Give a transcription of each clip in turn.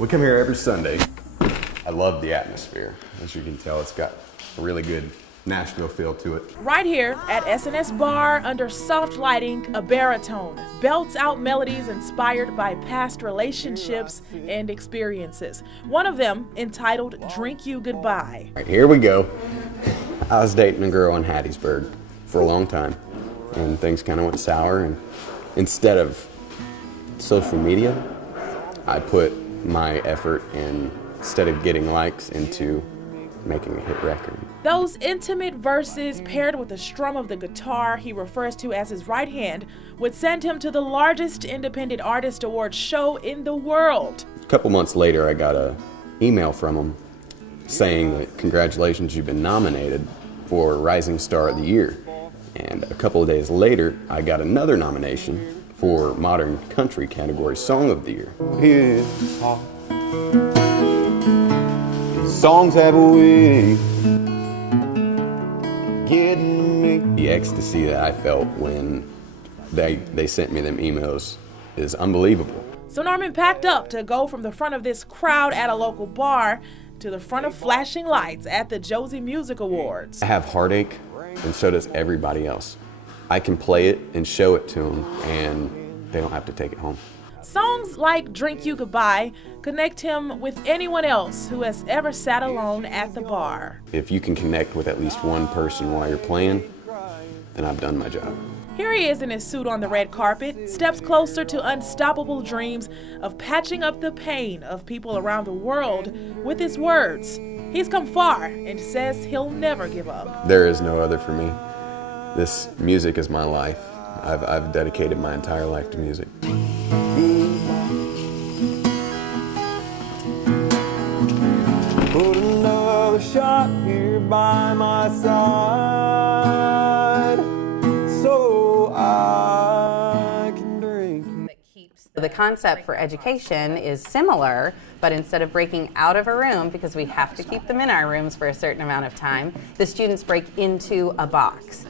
We come here every Sunday. I love the atmosphere. As you can tell, it's got a really good Nashville feel to it. Right here at S&S Bar, under soft lighting, a baritone belts out melodies inspired by past relationships and experiences. One of them entitled Drink You Goodbye. All right, here we go. I was dating a girl in Hattiesburg for a long time, and things kind of went sour, and instead of social media, I put my effort in, instead of getting likes, into making a hit record. Those intimate verses paired with the strum of the guitar he refers to as his right hand would send him to the largest independent artist award show in the world. A couple months later, I got an email from him saying that congratulations, you've been nominated for Rising Star of the Year. And a couple of days later, I got another nomination for Modern Country category Song of the Year. Songs have a way getting me. The ecstasy that I felt when they sent me them emails is unbelievable. So Norman packed up to go from the front of this crowd at a local bar to the front of flashing lights at the Josie Music Awards. I have heartache, and so does everybody else. I can play it and show it to them, and they don't have to take it home. Songs like Drink You Goodbye connect him with anyone else who has ever sat alone at the bar. If you can connect with at least one person while you're playing, then I've done my job. Here he is in his suit on the red carpet, steps closer to unstoppable dreams of patching up the pain of people around the world with his words. He's come far and says he'll never give up. There is no other for me. This music is my life. I've dedicated my entire life to music. Put another shot here by my side so I can drink. The concept for education is similar, but instead of breaking out of a room, because we have to keep them in our rooms for a certain amount of time, the students break into a box.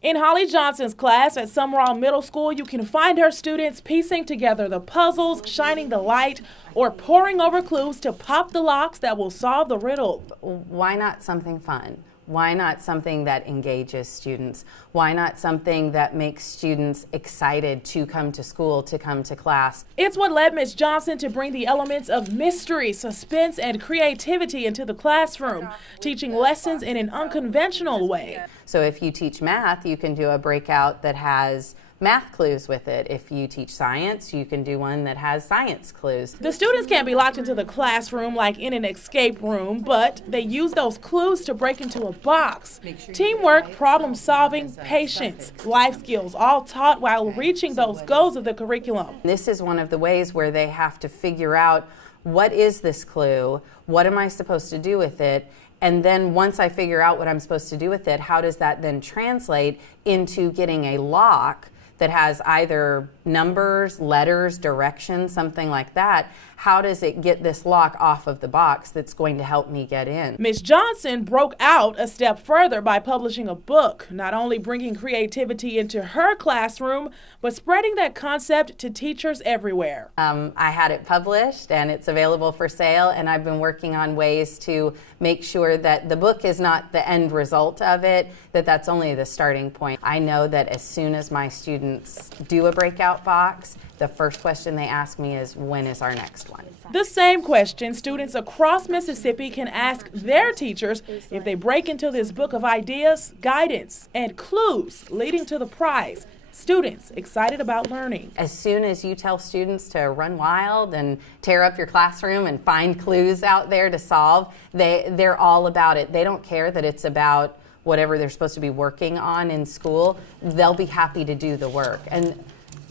In Holly Johnson's class at Summerall Middle School, you can find her students piecing together the puzzles, shining the light, or poring over clues to pop the locks that will solve the riddle. Why not something fun? Why not something that engages students? Why not something that makes students excited to come to school, to come to class? It's what led Ms. Johnson to bring the elements of mystery, suspense, and creativity into the classroom, teaching lessons in an unconventional way. So if you teach math, you can do a breakout that has math clues with it. If you teach science, you can do one that has science clues. The students can't be locked into the classroom like in an escape room, but they use those clues to break into a box. Teamwork, problem solving, patience, life skills, all taught while reaching those goals of the curriculum. This is one of the ways where they have to figure out, what is this clue? What am I supposed to do with it? And then once I figure out what I'm supposed to do with it, how does that then translate into getting a lock that has either numbers, letters, directions, something like that? How does it get this lock off of the box that's going to help me get in? Ms. Johnson broke out a step further by publishing a book, not only bringing creativity into her classroom, but spreading that concept to teachers everywhere. I had it published and it's available for sale, and I've been working on ways to make sure that the book is not the end result of it, that's only the starting point. I know that as soon as my students do a breakout box, the first question they ask me is, when is our next one? The same question students across Mississippi can ask their teachers if they break into this book of ideas, guidance, and clues leading to the prize. Students excited about learning. As soon as you tell students to run wild and tear up your classroom and find clues out there to solve, they're all about it. They don't care that it's about whatever they're supposed to be working on in school. They'll be happy to do the work. And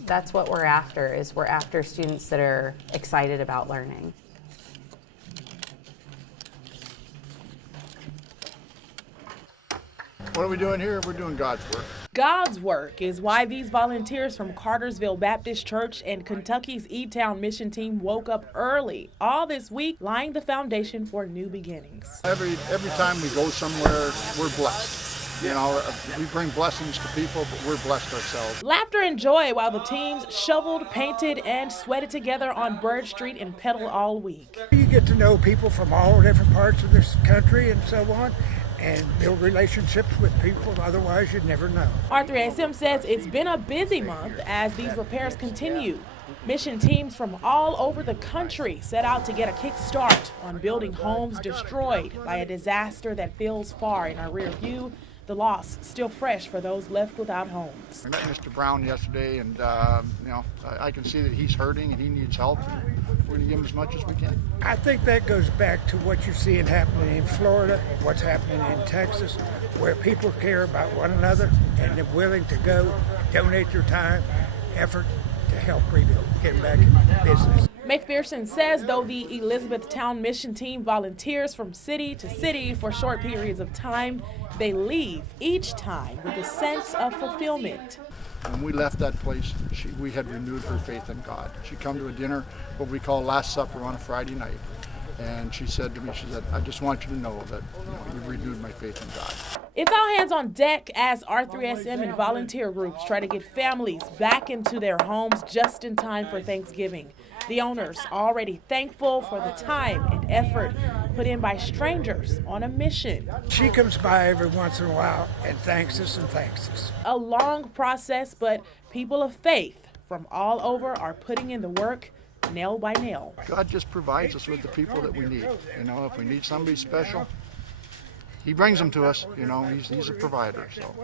that's what we're after, is we're after students that are excited about learning. What are we doing here? We're doing God's work. God's work is why these volunteers from Cartersville Baptist Church and Kentucky's E-Town Mission Team woke up early all this week, laying the foundation for new beginnings. Every time we go somewhere, we're blessed. You know, we bring blessings to people, but we're blessed ourselves. Laughter and joy while the teams shoveled, painted, and sweated together on Bird Street in Petal all week. You get to know people from all different parts of this country and so on, and build relationships with people otherwise you'd never know. R3SM says it's been a busy month as these repairs continue. Mission teams from all over the country set out to get a kick start on building homes destroyed by a disaster that feels far in our rear view. The loss still fresh for those left without homes. I met Mr. Brown yesterday, and you know, I can see that he's hurting and he needs help. We're going to give him as much as we can. I think that goes back to what you're seeing happening in Florida, what's happening in Texas, where people care about one another and they're willing to go donate their time, effort to help rebuild, get back in business. McPherson says though the Elizabethtown mission team volunteers from city to city for short periods of time, they leave each time with a sense of fulfillment. When we left that place, we had renewed her faith in God. She come to a dinner, what we call Last Supper, on a Friday night. And she said to me, she said, I just want you to know that you've renewed my faith in God. It's all hands on deck as R3SM and volunteer groups try to get families back into their homes just in time for Thanksgiving. The owners already thankful for the time and effort put in by strangers on a mission. She comes by every once in a while and thanks us and thanks us. A long process, but people of faith from all over are putting in the work nail by nail. God just provides us with the people that we need. You know, if we need somebody special, He brings them to us. You know, He's a provider. So.